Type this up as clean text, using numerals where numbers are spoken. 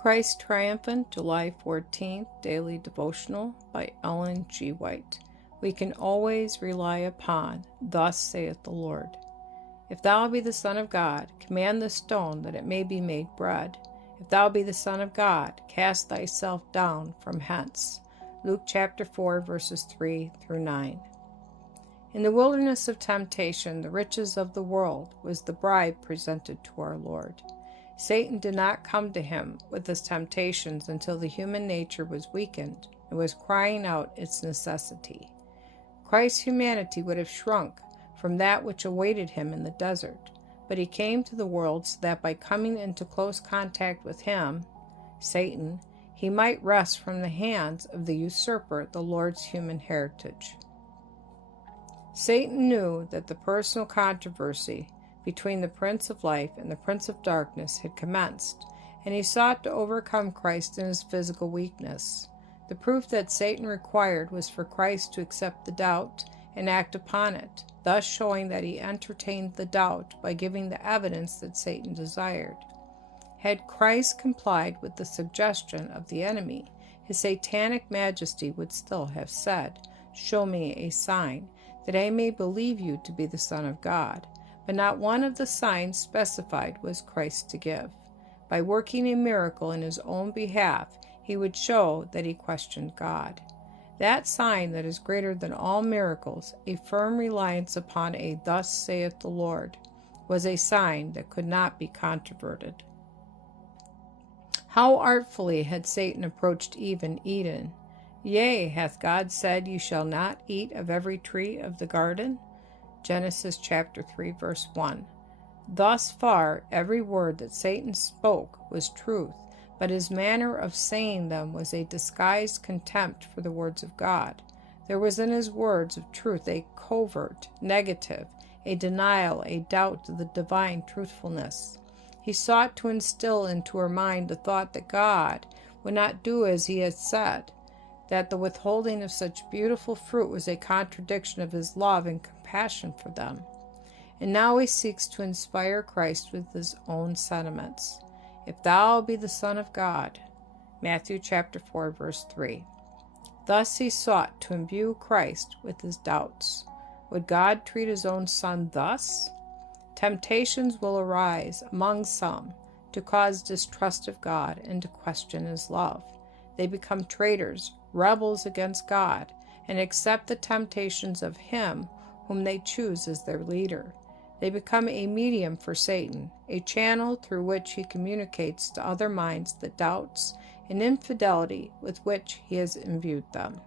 Christ Triumphant, July 14th, Daily Devotional by Ellen G. White. We can always rely upon, thus saith the Lord. If thou be the Son of God, command the stone that it may be made bread. If thou be the Son of God, cast thyself down from hence. Luke chapter 4, verses 3 through 9. In the wilderness of temptation, the riches of the world was the bribe presented to our Lord. Satan did not come to him with his temptations until the human nature was weakened and was crying out its necessity. Christ's humanity would have shrunk from that which awaited him in the desert, but he came to the world so that by coming into close contact with him, Satan, he might wrest from the hands of the usurper the Lord's human heritage. Satan knew that the personal controversy between the Prince of Life and the Prince of Darkness had commenced, and he sought to overcome Christ in his physical weakness. The proof that Satan required was for Christ to accept the doubt and act upon it, thus showing that he entertained the doubt by giving the evidence that Satan desired. Had Christ complied with the suggestion of the enemy, his satanic majesty would still have said, "Show me a sign, that I may believe you to be the Son of God." But not one of the signs specified was Christ to give. By working a miracle in his own behalf, he would show that he questioned God. That sign that is greater than all miracles, a firm reliance upon a "Thus saith the Lord," was a sign that could not be controverted. How artfully had Satan approached Eve in Eden! "Yea, hath God said, Ye shall not eat of every tree of the garden?" Genesis chapter 3, verse 1. Thus far, every word that Satan spoke was truth, but his manner of saying them was a disguised contempt for the words of God. There was in his words of truth a covert negative, a denial, a doubt of the divine truthfulness. He sought to instill into her mind the thought that God would not do as he had said, that the withholding of such beautiful fruit was a contradiction of his love and compassion for them. And now he seeks to inspire Christ with his own sentiments. If thou be the Son of God, Matthew chapter 4, verse 3. Thus he sought to imbue Christ with his doubts. Would God treat his own Son thus? Temptations will arise among some to cause distrust of God and to question his love. They become traitors, rebels against God, and accept the temptations of him whom they choose as their leader. They become a medium for Satan, a channel through which he communicates to other minds the doubts and infidelity with which he has imbued them.